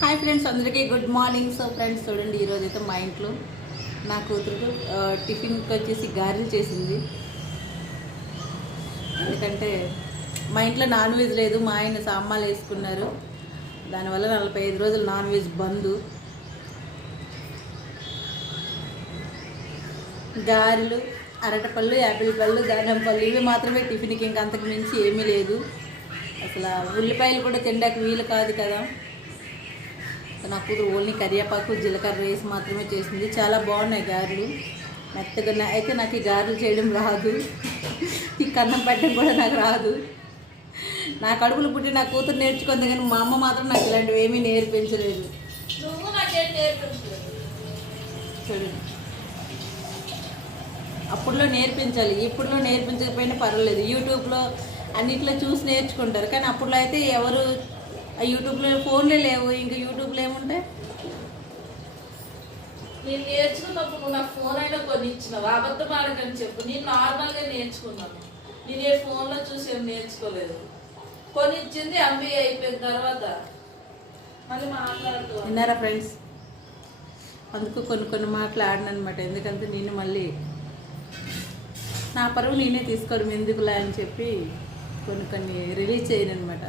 Hi friends, అందరికీ good morning. So friends చూడండి, ఈరోజు అయితే మా ఇంట్లో నా కూతురు టిఫిన్కి వచ్చేసి గారెలు చేసింది. ఎందుకంటే మా ఇంట్లో నాన్ వెజ్ లేదు, మా ఆయన సామాన్లు వేసుకున్నారు. దానివల్ల 45 రోజులు నాన్ వెజ్ బంద్. గారెలు, అరటిపళ్ళు, యాపిల్ పళ్ళు, దానిమ్మ పళ్ళు ఇవి మాత్రమే టిఫిన్కి, ఇంకా అంతకు మించి ఏమీ లేదు. అసలు ఉల్లిపాయలు కూడా తినడానికి వీలు కాదు కదా. నా కూతురు ఓన్లీ కరివేపాకు, జీలకర్ర వేసి మాత్రమే చేసింది. చాలా బాగున్నాయి గారెలు, మెత్తగా. అయితే నాకు ఈ గారెలు చేయడం రాదు, ఈ కన్నం పెట్టడం కూడా నాకు రాదు. నా కడుపులు పుట్టి నా కూతురు నేర్చుకుంది, కానీ మా అమ్మ మాత్రం నాకు ఇలాంటివి ఏమీ నేర్పించలేదు. చూడండి, అప్పుడులో నేర్పించాలి, ఇప్పుడులో నేర్పించకపోయినా పర్వాలేదు. యూట్యూబ్లో అన్నిట్లో చూసి నేర్చుకుంటారు, కానీ అప్పుడులో అయితే ఎవరు యూట్యూబ్లో ఫోన్లే లేవు, ఇంకా యూట్యూబ్లో ఏముంటాయి. నేను నేర్చుకున్నప్పుడు నువ్వు నాకు ఫోన్ అయినా కొన్ని ఇచ్చినావు, అబద్ధం ఆడకని చెప్పు. నేను నార్మల్గా నేర్చుకున్నాను, నేను ఏ ఫోన్లో చూసి ఏం నేర్చుకోలేదు. కొని ఇచ్చింది అమ్మి అయిపోయిన తర్వాత మళ్ళీ మాట్లాడుతూ విన్నారా ఫ్రెండ్స్? అందుకు కొన్ని మాటలు ఆడినమాట. ఎందుకంటే నేను మళ్ళీ నా పరువు నేనే తీసుకోవడం ఎందుకులా అని చెప్పి కొన్ని రిలీజ్ చేయను అనమాట.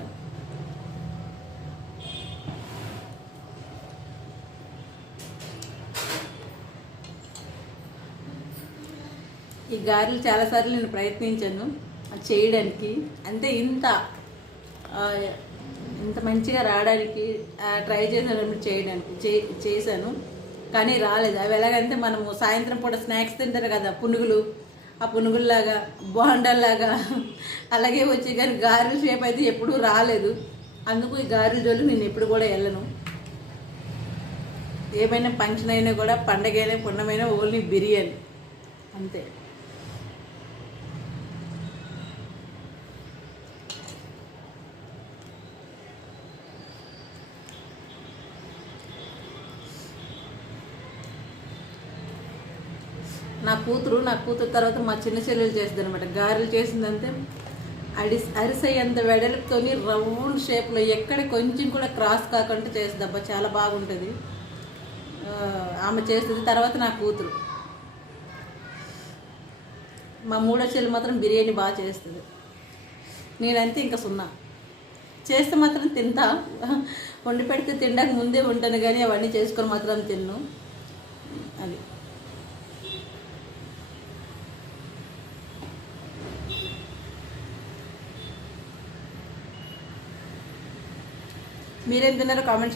ఈ గారెలు చాలాసార్లు నేను ప్రయత్నించాను చేయడానికి, అంటే ఇంత మంచిగా రావడానికి ట్రై చేశాను, చేశాను, కానీ రాలేదు. అవి ఎలాగంటే మనము సాయంత్రం పూట స్నాక్స్ తింటారు కదా, పునుగులు, ఆ పునుగుల్లాగా, బోండాల్లాగా అలాగే వచ్చి, కానీ గారెల షేప్ అయితే ఎప్పుడూ రాలేదు. అందుకు ఈ గారెల జోలు నేను ఎప్పుడు కూడా వెళ్ళను. ఏమైనా ఫంక్షన్ అయినా కూడా, పండగ అయినా పున్నమైనా ఓన్లీ బిర్యానీ అంతే. నా కూతురు తర్వాత మా చిన్న చెల్లెలు చేస్తుంది అనమాట. గారెలు చేసిందంటే అరిసెయ్యంత వెడల్పుతోని రౌండ్ షేప్లో, ఎక్కడ కొంచెం కూడా క్రాస్ కాకుండా చేస్తుంది. అబ్బా చాలా బాగుంటుంది ఆమె చేస్తుంది. తర్వాత నా కూతురు, మా మూడో చెల్లి మాత్రం బిర్యానీ బాగా చేస్తుంది. నేనంతే ఇంకా సున్నా. చేస్తే మాత్రం తింటా, వండి పెడితే తినడానికి ముందే ఉంటాను, కానీ అవన్నీ చేసుకొని మాత్రం తిన్ను. అది మీరేం తిన్నారో కామెంట్ చేయండి.